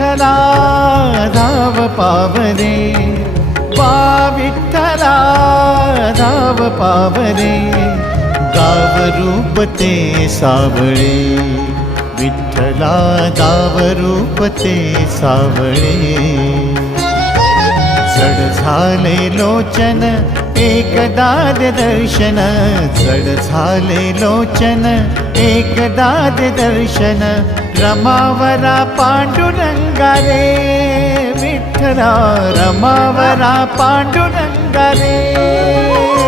विठ्ठला धाव पावरे, वा विठ्ठला धाव पावरे, गाव रूप ते सावळे, विठ्ठला गाव रूप ते सावळे. जड झाले लोचन एकदा दर्शन, जड झाले लोचन एकदा दर्शन, रमावरा पांडुरंगा रे, विठ्ठला रमावरा पांडुरंगा रे.